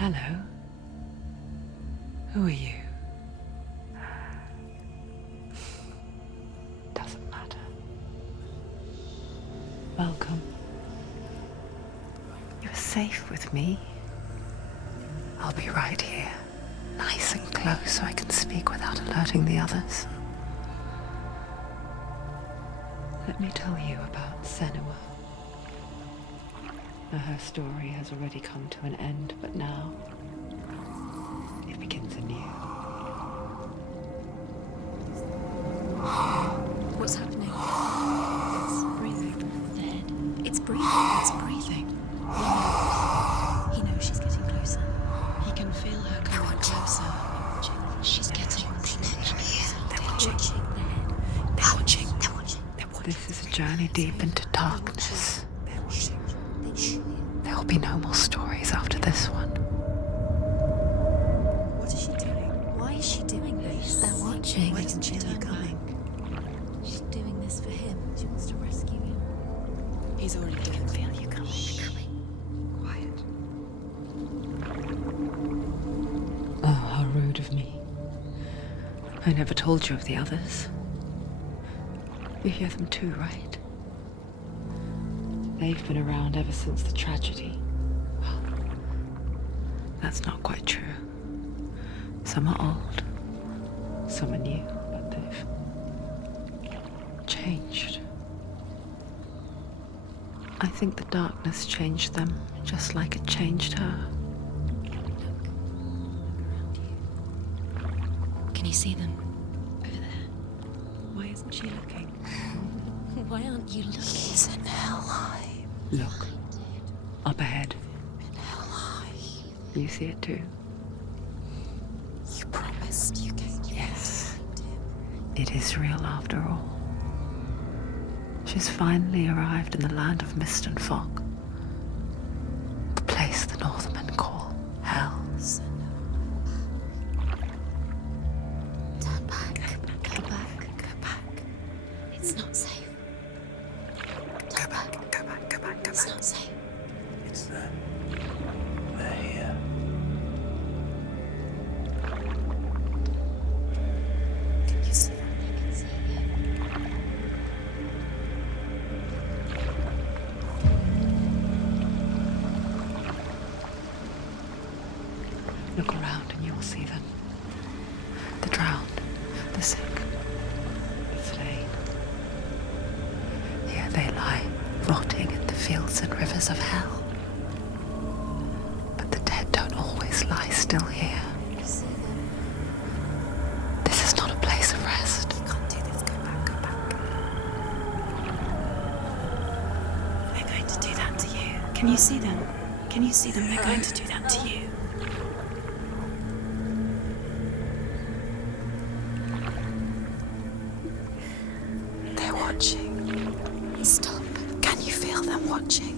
Hello. Who are you? Doesn't matter. Welcome. You're safe with me. I'll be right here, nice and close so I can speak without alerting the others. Let me tell you about Senua. Her story has already come to an end, but now it begins anew. What's happening? It's breathing. Dead. It's breathing. It's breathing. He knows she's getting closer. He can feel her coming closer. She's getting closer. They're watching. They're watching. They're watching. This is a journey deep into darkness. There will be no more stories after this one. What is she doing? Why is she doing this? They're watching. Why doesn't she feel you coming? She's doing this for him. She wants to rescue him. He's already doing feel you coming. Quiet. Oh, how rude of me. I never told you of the others. You hear them too, right? They've been around ever since the tragedy. Well, that's not quite true. Some are old, some are new, but they've changed. I think the darkness changed them, just like it changed her. Can you see them? Over there. Why isn't she looking? Why aren't you looking? He's in Helheim. Look, up ahead. In Helheim. You see it too? You promised you came. Yes. It is real after all. She's finally arrived in the land of mist and fog. The place the Northmen call Hell. Turn back. Go back. Go back. It's not safe. Go back. Go back. Go back. Go back. It's not safe. It's them. They're here. Can you see them? I can see you. Look around and you will see them. The drowned, the sick, the slain. Here they lie, rotting in the fields and rivers of hell. But the dead don't always lie still here. You see them. This is not a place of rest. You can't do this. Go back. Go back. They're going to do that to you. Can you see them? Can you see them? They're going to do that to you. They're watching. Stop. Can you feel them watching?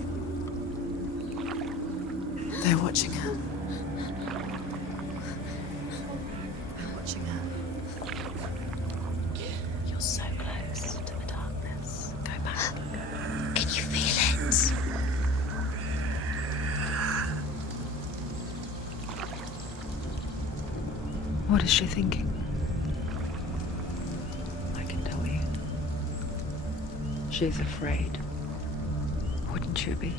They're watching her. They're watching her. You're so close to the darkness. Go back. Can you feel it? What is she thinking? I can tell you. She's afraid. Wouldn't you be?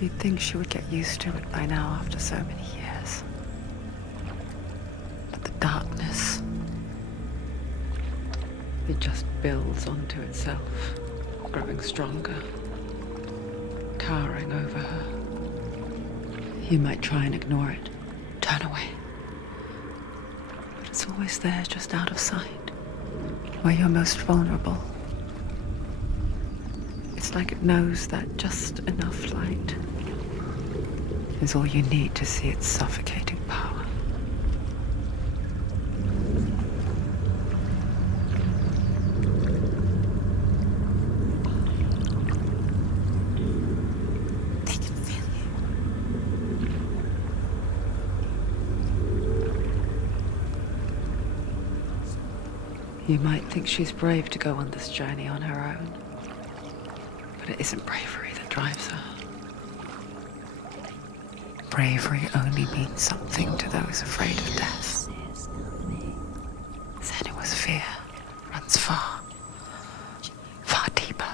You'd think she would get used to it by now after so many years. But the darkness, it just builds onto itself, growing stronger, towering over her. You might try and ignore it, turn away. But it's always there, just out of sight, where you're most vulnerable. It's like it knows that just enough light is all you need to see its suffocating power. They can feel you. You might think she's brave to go on this journey on her own, but it isn't bravery that drives her. bravery only means something to those afraid of death. Senua's fear runs far, far deeper.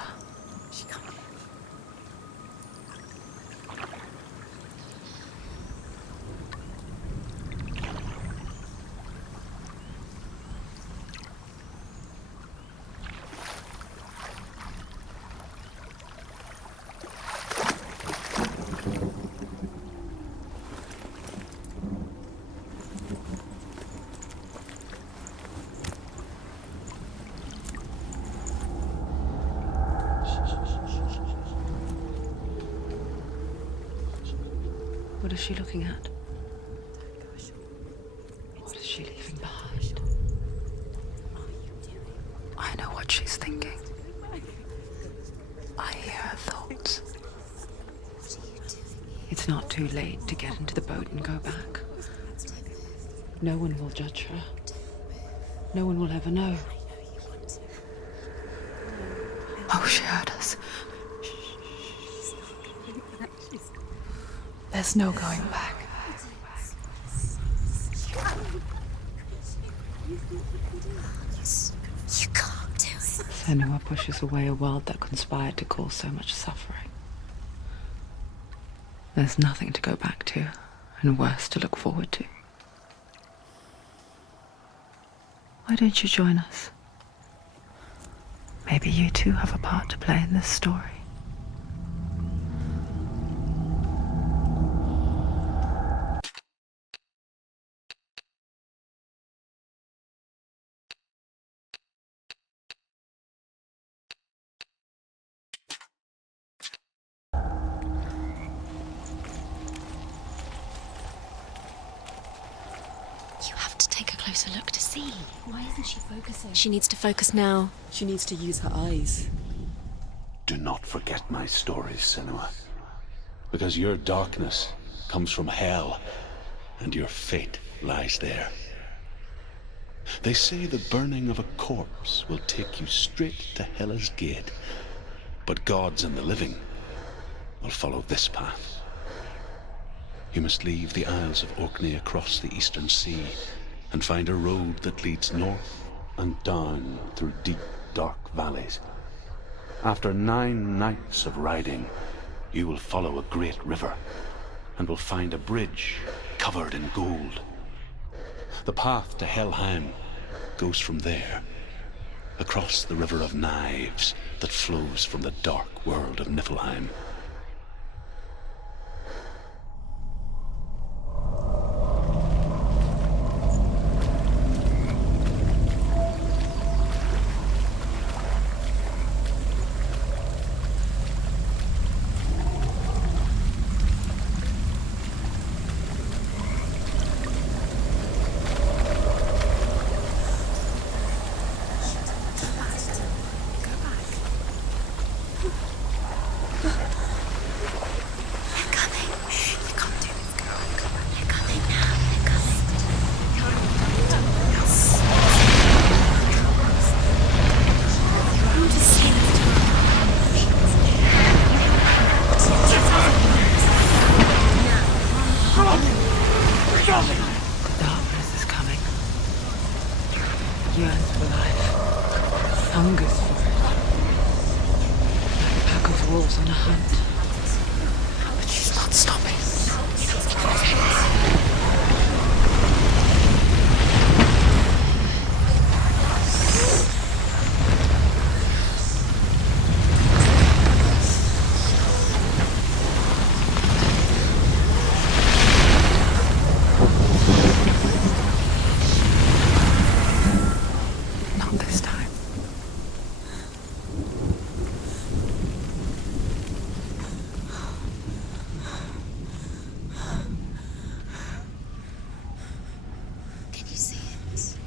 What is she looking at? What is she leaving behind? I know what she's thinking. I hear her thoughts. It's not too late to get into the boat and go back. No one will judge her. No one will ever know. Oh, she heard us. There's no going back. You can't do it. Senua pushes away a world that conspired to cause so much suffering. There's nothing to go back to, and worse to look forward to. Why don't you join us? Maybe you too have a part to play in this story. You have to take a closer look to see. Why isn't she focusing? She needs to focus now. She needs to use her eyes. Do not forget my stories, Senua. Because your darkness comes from hell, and your fate lies there. They say the burning of a corpse will take you straight to Hela's gate, but gods and the living will follow this path. You must leave the Isles of Orkney across the eastern sea and find a road that leads north and down through deep, dark valleys. After 9 nights of riding, you will follow a great river and will find a bridge covered in gold. The path to Helheim goes from there, across the River of Knives that flows from the dark world of Niflheim. Darkness is coming. Yearns for life. Hungers for it. Like a pack of wolves on a hunt. But she's not stopping. Not this time. Can you see it?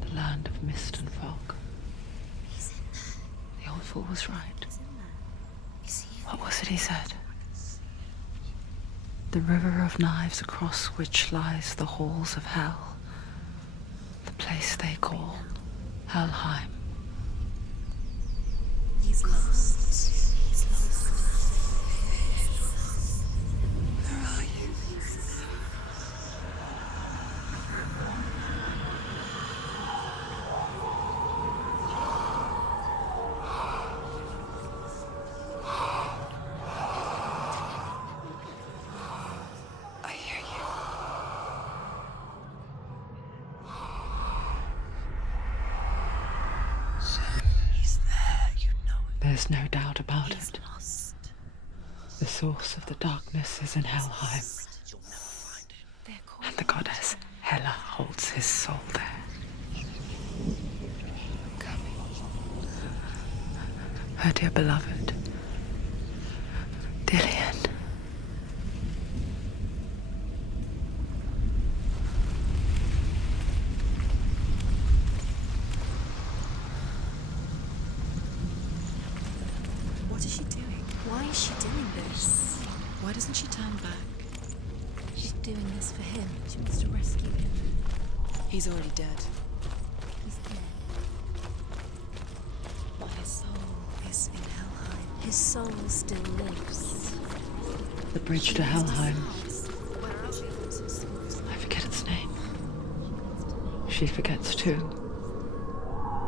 The land of mist and fog. He's in there. The old fool was right. He's in there. You see him? What was it he said? The river of knives across which lies the halls of hell. The place they call Helheim. He's lost. He's lost. There's no doubt about He's it. lost. The source of the darkness is in Helheim, and the goddess Hela holds his soul there. Her dear beloved, Dillian. What is she doing? Why is she doing this? Why doesn't she turn back? She's doing this for him. She wants to rescue him. He's already dead. He's dead. But his soul is in Helheim. His soul still lives. The bridge to Helheim. Where are the others? I forget its name. She forgets too.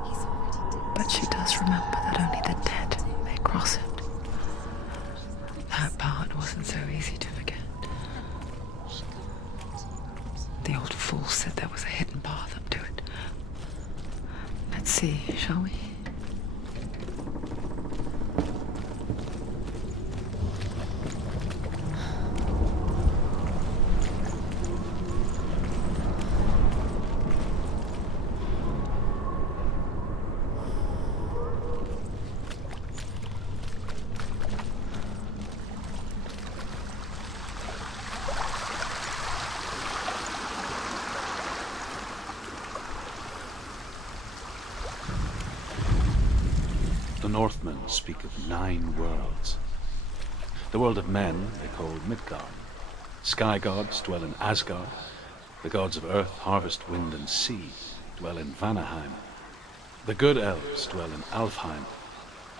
He's already dead. But she does remember that only the dead may cross it. That part wasn't so easy to forget. The old fool said there was a hidden path up to it. Let's see, shall we? The Northmen speak of 9 worlds. The world of men they call Midgard. Sky gods dwell in Asgard. The gods of earth, harvest, wind, and sea dwell in Vanaheim. The good elves dwell in Alfheim.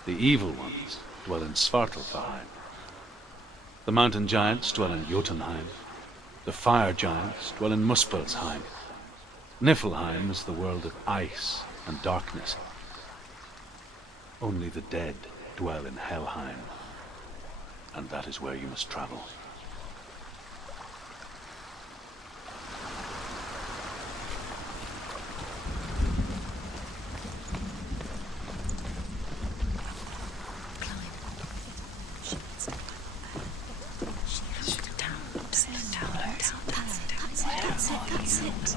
The evil ones dwell in Svartalfheim. The mountain giants dwell in Jotunheim. The fire giants dwell in Muspelheim. Niflheim is the world of ice and darkness. Only the dead dwell in Helheim, and that is where you must travel.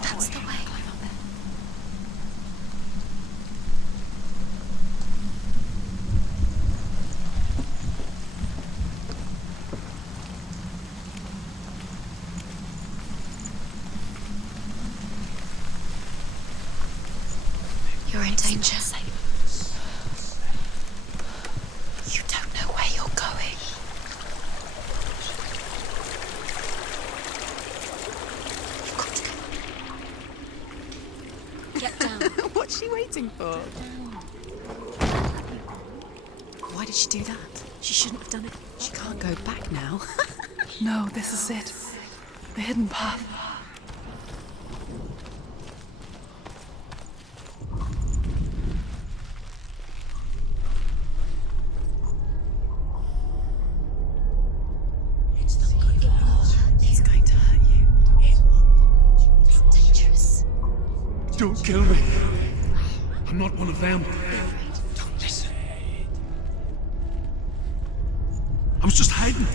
That's the way. You're in danger. You don't know where you're going. You've got to go. Get down. What's she waiting for? Why did she do that? She shouldn't have done it. She can't go back now. No, this is it. The hidden path. He's going to hurt you. It's dangerous. Don't kill me. I'm not one of them. Don't listen. I was just hiding.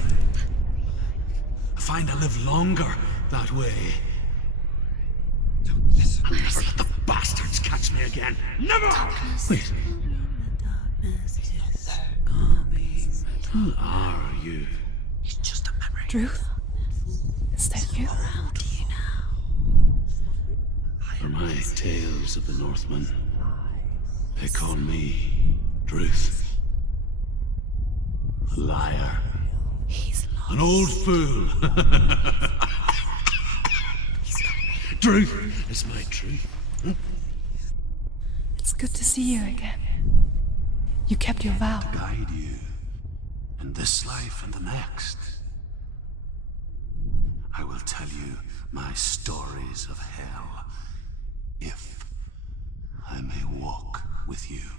I find I live longer that way. Don't listen. I'll never let the bastards catch me again. Never! Wait. Who are you? It's just a memory. Truth? Is that you? How do you know? For my tales of the Northmen, they call me Druth. A liar. He's lost. An old fool. Truth is my truth. It's good to see you again. You kept your vow. Guide you in this life and the next. I will tell you my stories of hell, if I may walk with you.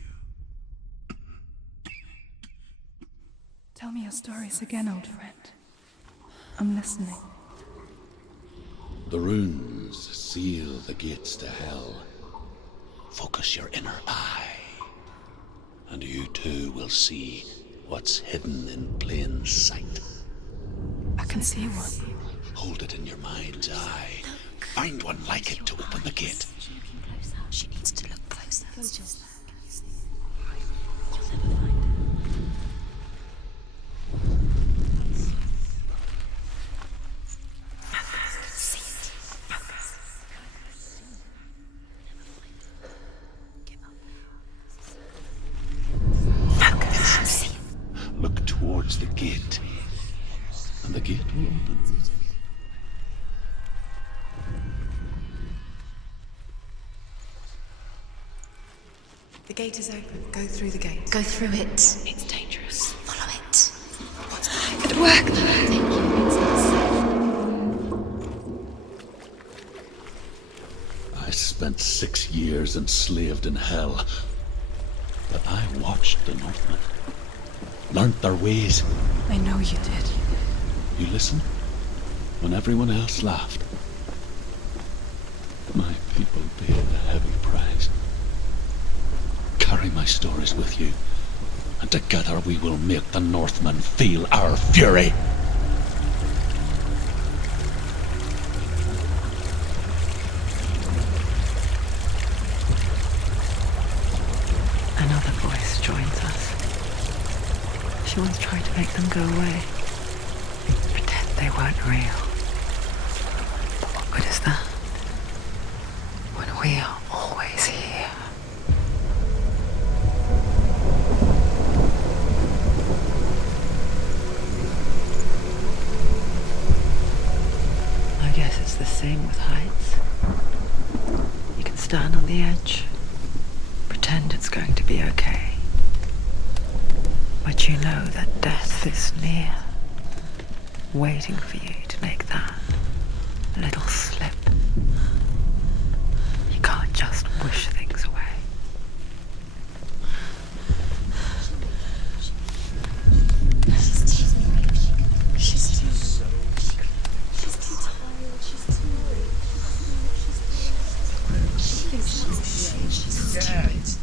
Tell me your stories again, old friend. I'm listening. The runes seal the gates to hell. Focus your inner eye, And you too will see what's hidden in plain sight. I can see one. Hold it in your mind's eye. Find one like it to open the gate. She needs to look closer. Focus. You'll never find her. See it. Focus. See it. Look towards the gate, and the gate will open. The gate is open. Go through the gate. Go through it. It's dangerous. Follow it. What's behind it? It worked. Thank you. It's not safe. I spent 6 years enslaved in hell, but I watched the Northmen, learnt their ways. I know you did. You listened when everyone else laughed. My people paid a heavy price. Carry my stories with you, and together we will make the Northmen feel our fury. Another voice joins us. She once tried to make them go away. Pretend they weren't real. But what good is that? When we are always here. I guess it's the same with heights. You can stand on the edge, pretend it's going to be okay. But you know that death is near, waiting for you to make that little slip. You can't just wish things away.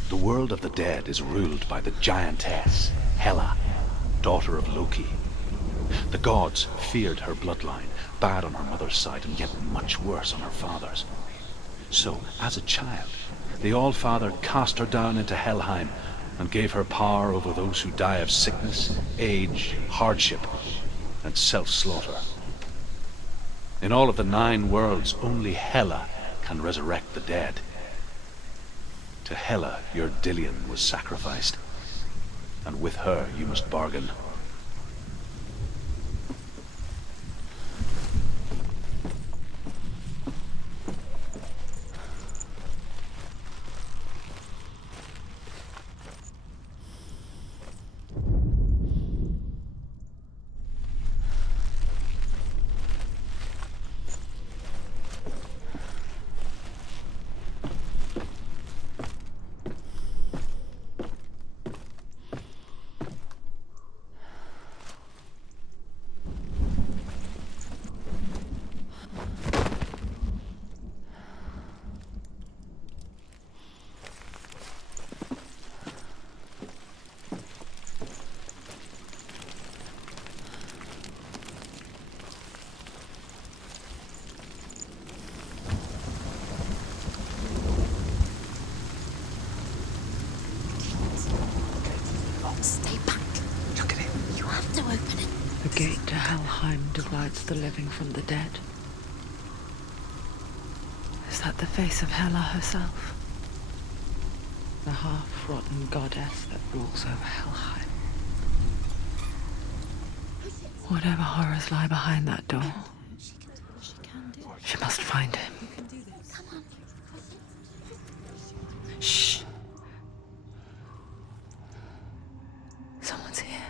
The world of the dead is ruled by the giantess, Hela, daughter of Loki. The gods feared her bloodline, bad on her mother's side and yet much worse on her father's. So, as a child, the All-Father cast her down into Helheim and gave her power over those who die of sickness, age, hardship, and self-slaughter. In all of the 9 worlds, only Hela can resurrect the dead. To Hela, your Dillion was sacrificed, and with her you must bargain. Stay back. Look at it. You have to open it. The gate to Helheim divides the living from the dead. Is that the face of Hela herself? The half-rotten goddess that rules over Helheim. Whatever horrors lie behind that door, she must find him. Shh. Someone's here.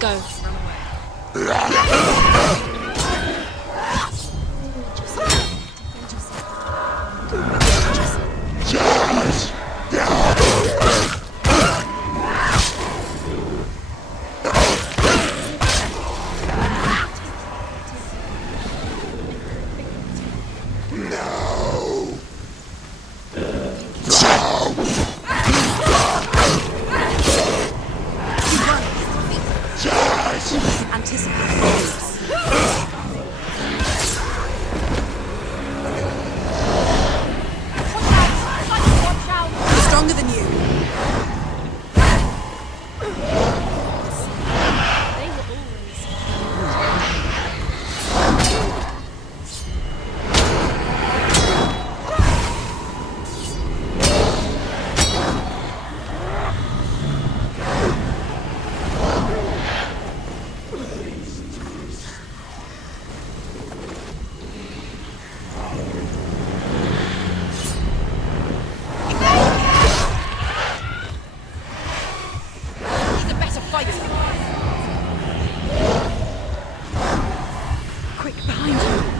Go. Stronger than you. Quick, behind you.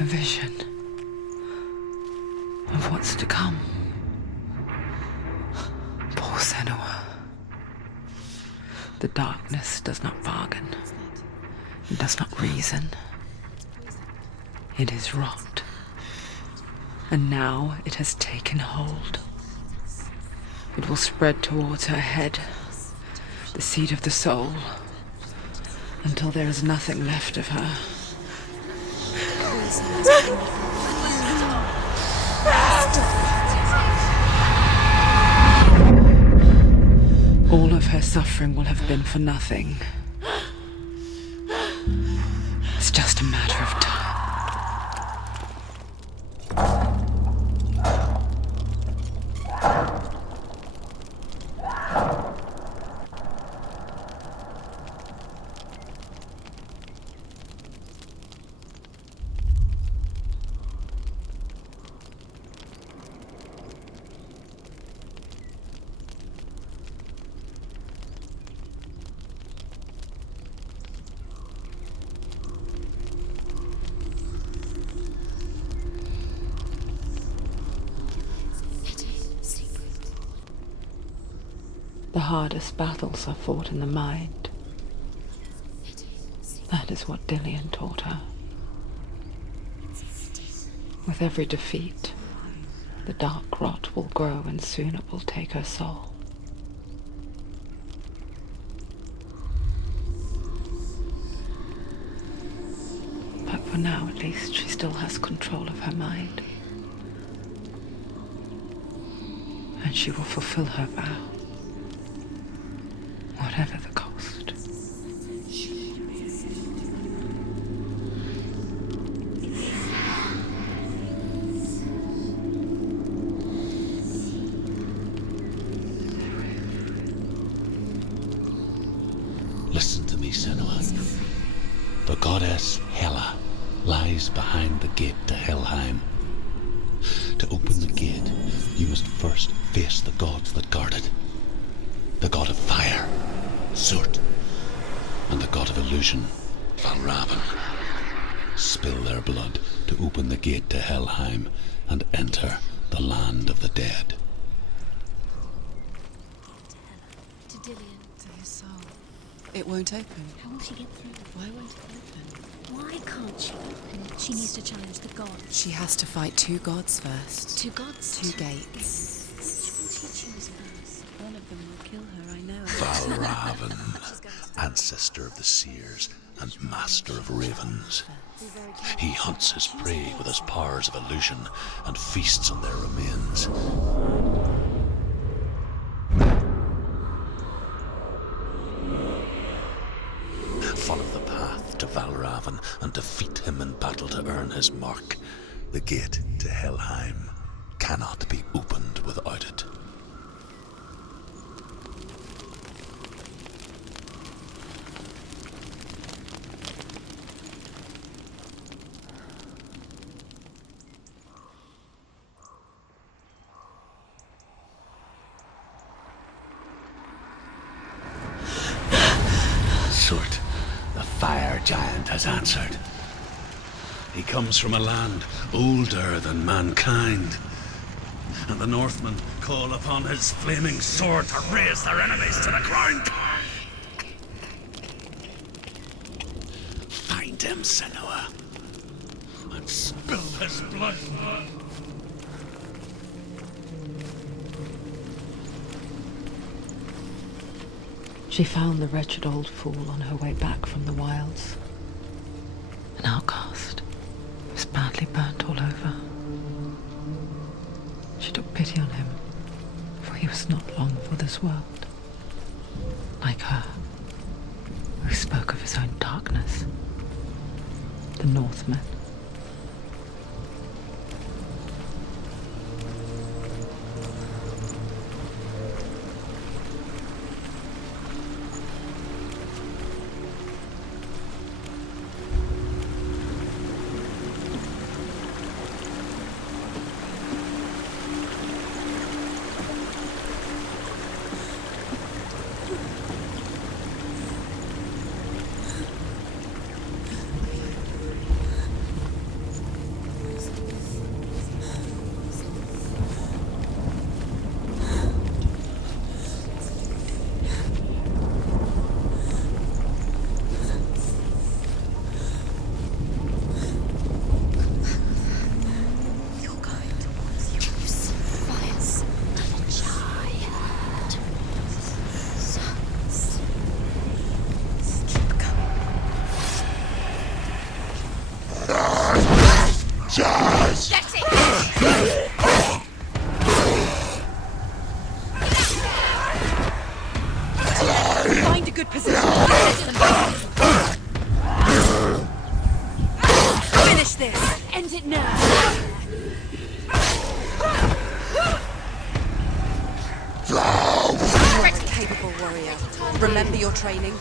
A vision of what's to come. Poor Senua. The darkness does not bargain. It does not reason. It is rot. And now it has taken hold. It will spread towards her head, the seat of the soul, until there is nothing left of her. All of her suffering will have been for nothing. It's just a matter of time. The hardest battles are fought in the mind. That is what Dillian taught her. With every defeat, the dark rot will grow and soon it will take her soul. But for now, at least, she still has control of her mind. And she will fulfill her vow. Whatever the cost. Listen to me, Senua. The goddess Hela lies behind the gate to Helheim. To open the gate, you must first face the gods that guard it. The god of fire, Surt, and the god of illusion, Valravan. Spill their blood to open the gate to Helheim and enter the land of the dead. To Dillian. To his soul. It won't open. How will she get through? Why won't it open? Why can't she open? She needs to challenge the gods. She has to fight two gods first. Two gods? Two gates. Which will she choose first? One of them will kill her, I know. Valravan, ancestor of the seers and master of ravens. He hunts his prey with his powers of illusion and feasts on their remains. Follow the path to Valravan and defeat him in battle to earn his mark. The gate to Helheim cannot be opened without it. Surt, the fire giant, has answered. He comes from a land older than mankind, and the Northmen call upon his flaming sword to raise their enemies to the ground. Find him, Senua, and spill his blood. She found the wretched old fool on her way back from the wilds. An outcast. He was badly burnt all over. She took pity on him, for he was not long for this world. Like her, who spoke of his own darkness. The Northmen. Find a good position. Finish this. End it now. Correct, capable warrior. Remember your training.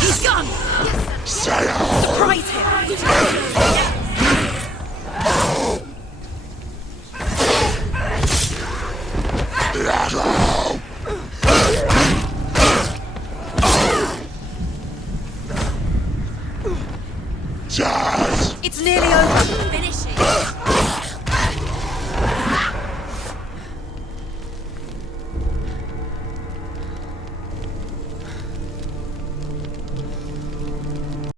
He's gone. Surprise him.